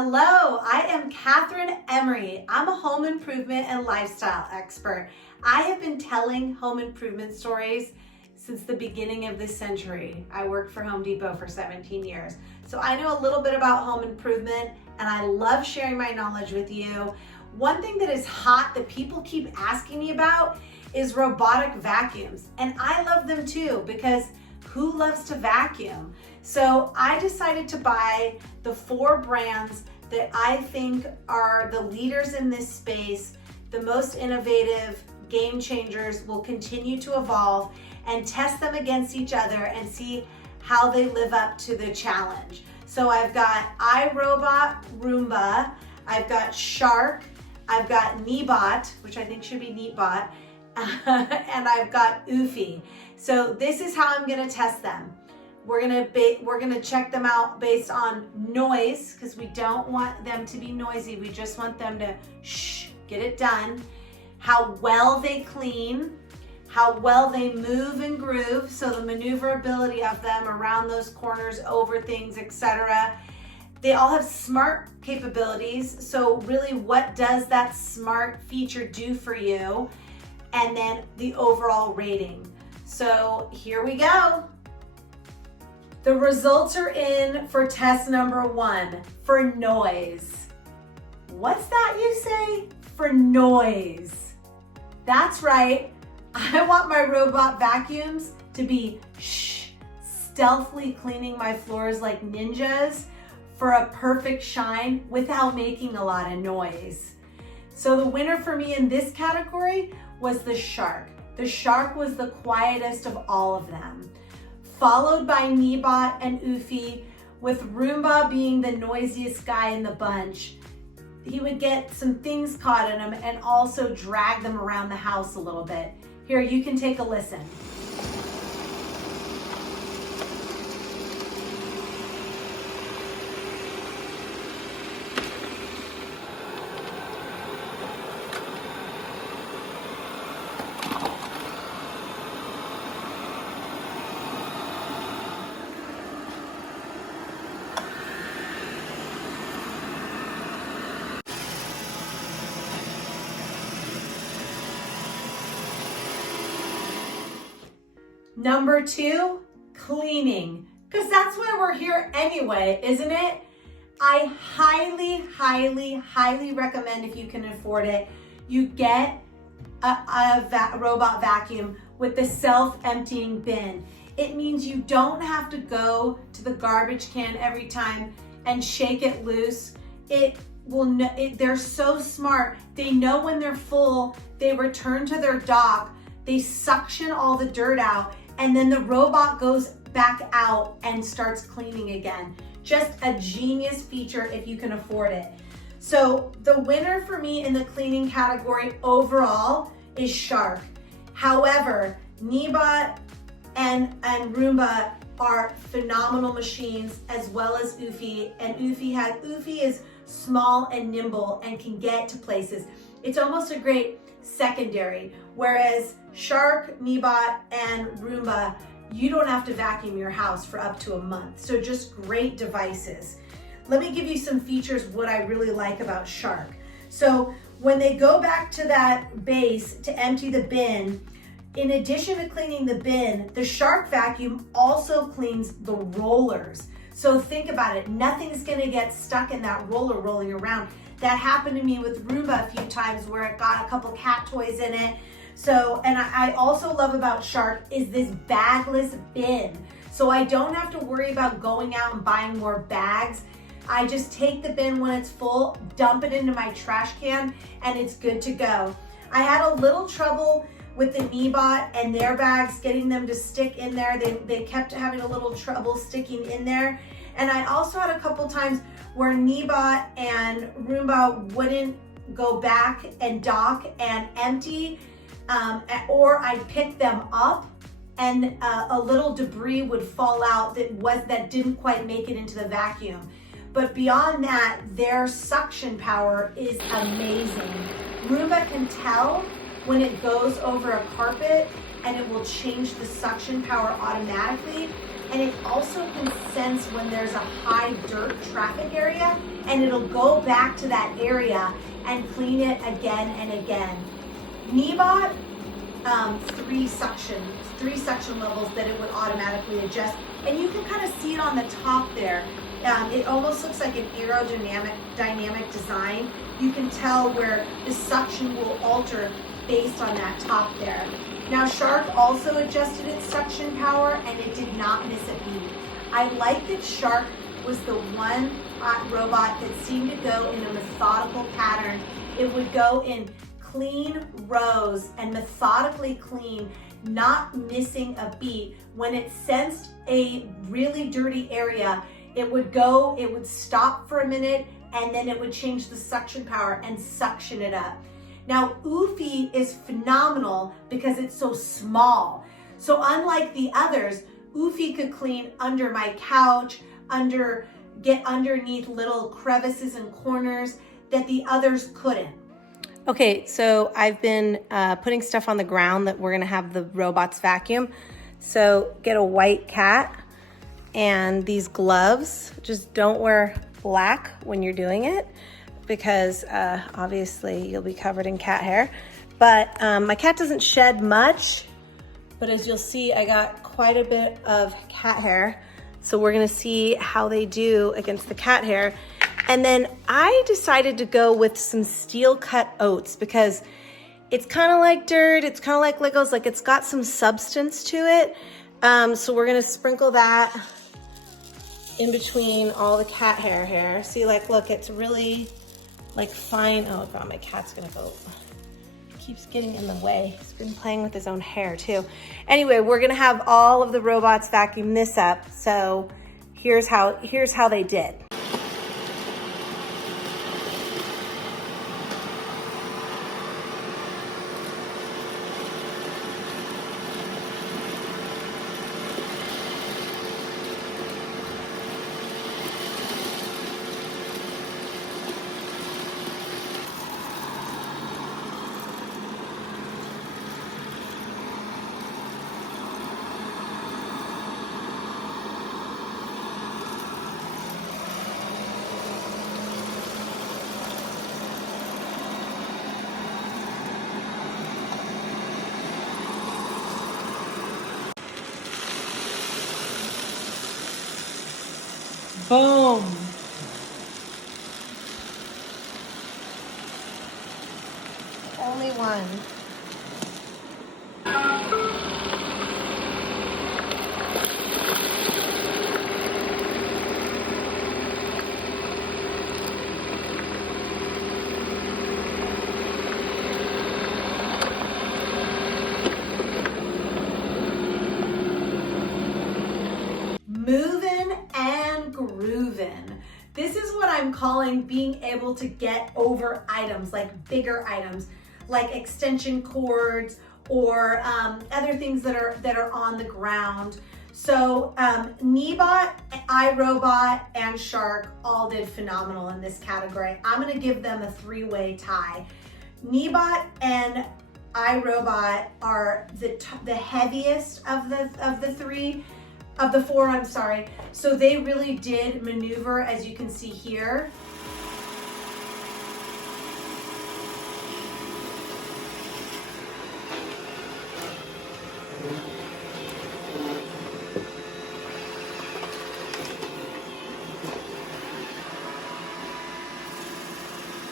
Hello, I am Kathryn Emery. I'm a home improvement and lifestyle expert. I have been telling home improvement stories since the beginning of this century. I worked for Home Depot for 17 years. So I know a little bit about home improvement and I love sharing my knowledge with you. One thing that is hot that people keep asking me about is robotic vacuums. And I love them too because who loves to vacuum? So I decided to buy the 4 brands that I think are the leaders in this space, the most innovative, game changers, will continue to evolve, and test them against each other and see how they live up to the challenge. So I've got iRobot Roomba, I've got Shark, I've got Neabot, which I think should be Neabot, and I've got Eufy. So this is how I'm gonna test them. We're gonna check them out based on noise, because we don't want them to be noisy. We just want them to get it done. How well they clean, how well they move and groove, so the maneuverability of them around those corners, over things, etc. They all have smart capabilities, so really what does that smart feature do for you? And then the overall rating. So here we go. The results are in for test number 1, for noise. What's that you say? For noise. That's right. I want my robot vacuums to be stealthily cleaning my floors like ninjas for a perfect shine without making a lot of noise. So the winner for me in this category was the Shark. The Shark was the quietest of all of them, followed by Neabot and Eufy, with Roomba being the noisiest guy in the bunch. He would get some things caught in him and also drag them around the house a little bit. Here, you can take a listen. Number 2, cleaning, because that's why we're here anyway, isn't it? I highly, highly, highly recommend, if you can afford it, you get a robot vacuum with the self-emptying bin. It means you don't have to go to the garbage can every time and shake it loose. They're so smart. They know when they're full, they return to their dock, they suction all the dirt out, and then the robot goes back out and starts cleaning again. Just a genius feature if you can afford it. So the winner for me in the cleaning category overall is Shark. However, Neabot and Roomba are phenomenal machines, as well as Eufy. And Eufy is small and nimble and can get to places. It's almost a great secondary, whereas Shark, Neabot, and Roomba, you don't have to vacuum your house for up to a month. So just great devices. Let me give you some features what I really like about Shark. So when they go back to that base to empty the bin, in addition to cleaning the bin, the Shark vacuum also cleans the rollers. So think about it, nothing's gonna get stuck in that roller rolling around. That happened to me with Roomba a few times where it got a couple cat toys in it. So, and I also love about Shark is this bagless bin. So I don't have to worry about going out and buying more bags. I just take the bin when it's full, dump it into my trash can, and it's good to go. I had a little trouble with the Neabot and their bags, getting them to stick in there. They kept having a little trouble sticking in there. And I also had a couple times where Neabot and Roomba wouldn't go back and dock and empty, or I'd pick them up and a little debris would fall out that didn't quite make it into the vacuum. But beyond that, their suction power is amazing. Roomba can tell when it goes over a carpet and it will change the suction power automatically. and it also can sense when there's a high dirt traffic area, and it'll go back to that area and clean it again and again. Neabot, three suction levels that it would automatically adjust, and you can kind of see it on the top there. It almost looks like an aerodynamic design. You can tell where the suction will alter based on that top there. Now Shark also adjusted its suction power, and it did not miss a beat. I like that Shark was the one robot that seemed to go in a methodical pattern. It would go in clean rows and methodically clean, not missing a beat. When it sensed a really dirty area, it would stop for a minute, and then it would change the suction power and suction it up. Now, Eufy is phenomenal because it's so small. So unlike the others, Eufy could clean under my couch, get underneath little crevices and corners that the others couldn't. Okay, so I've been putting stuff on the ground that we're gonna have the robots vacuum. So get a white cat and these gloves. Just don't wear black when you're doing it, because obviously you'll be covered in cat hair. But my cat doesn't shed much, but as you'll see, I got quite a bit of cat hair. So we're gonna see how they do against the cat hair. And then I decided to go with some steel cut oats because it's kind of like dirt, it's kind of like Legos, like it's got some substance to it. So we're gonna sprinkle that in between all the cat hair here. See, like, look, it's really like fine. Oh God, my cat's gonna go. He keeps getting in the way. He's been playing with his own hair too. Anyway, we're gonna have all of the robots vacuum this up. So here's how they did. Boom. Only one. Moving and grooving. This is what I'm calling being able to get over items, like bigger items, like extension cords or other things that are on the ground. So Neabot, iRobot, and Shark all did phenomenal in this category. I'm gonna give them a three-way tie. Neabot and iRobot are the heaviest of the four, I'm sorry. So they really did maneuver, as you can see here.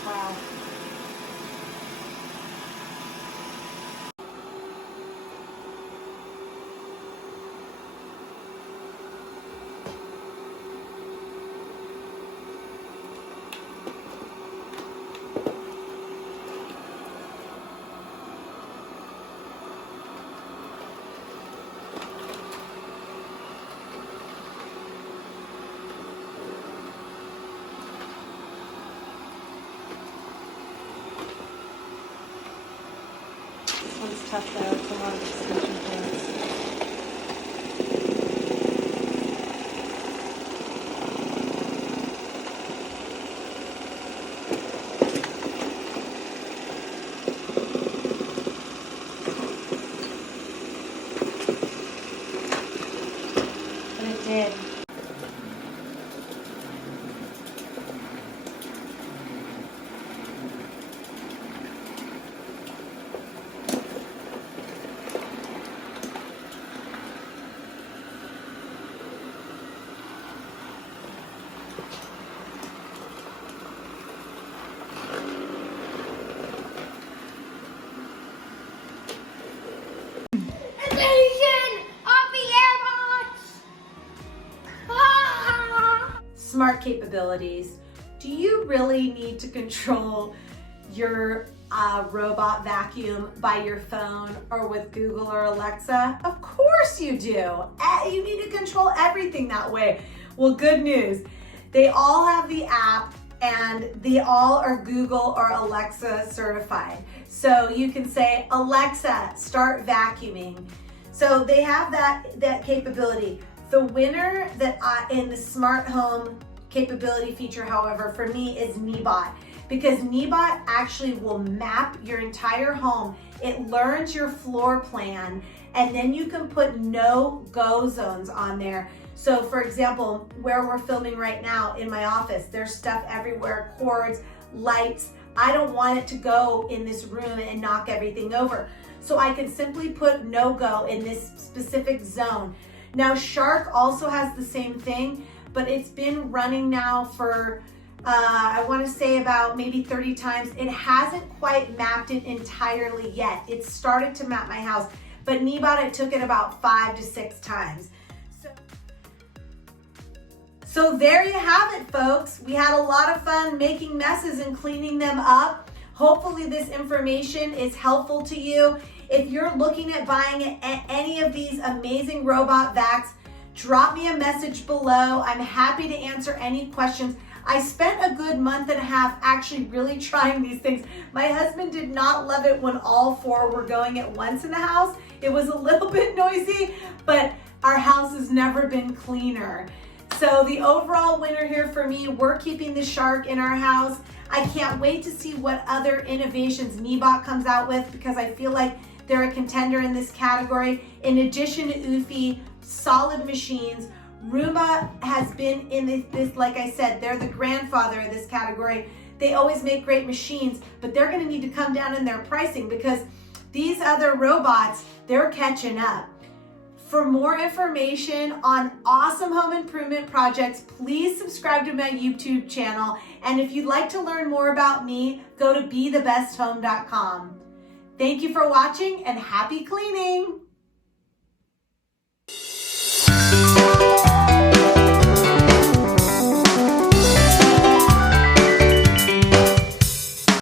Wow. One's tough though, it's a lot of extension cords. And in. Smart capabilities. Do you really need to control your robot vacuum by your phone or with Google or Alexa? Of course you do. You need to control everything that way. Well, good news. They all have the app and they all are Google or Alexa certified. So you can say, Alexa, start vacuuming. So they have that capability. The winner in the smart home capability feature, however, for me is Neabot, because Neabot actually will map your entire home. It learns your floor plan, and then you can put no-go zones on there. So for example, where we're filming right now in my office, there's stuff everywhere, cords, lights. I don't want it to go in this room and knock everything over. So I can simply put no-go in this specific zone. Now Shark also has the same thing, but it's been running now for, I wanna say about maybe 30 times. It hasn't quite mapped it entirely yet. It started to map my house, but Neabot, it took it about 5 to 6 times. So there you have it, folks. We had a lot of fun making messes and cleaning them up. Hopefully this information is helpful to you. If you're looking at buying any of these amazing robot vacs, drop me a message below. I'm happy to answer any questions. I spent a good month and a half actually really trying these things. My husband did not love it when all 4 were going at once in the house. It was a little bit noisy, but our house has never been cleaner. So the overall winner here for me, we're keeping the Shark in our house. I can't wait to see what other innovations Neabot comes out with, because I feel like they're a contender in this category. In addition to Eufy, solid machines. Roomba has been in this, like I said, they're the grandfather of this category. They always make great machines, but they're gonna need to come down in their pricing because these other robots, they're catching up. For more information on awesome home improvement projects, please subscribe to my YouTube channel. And if you'd like to learn more about me, go to bethebesthome.com. Thank you for watching and happy cleaning.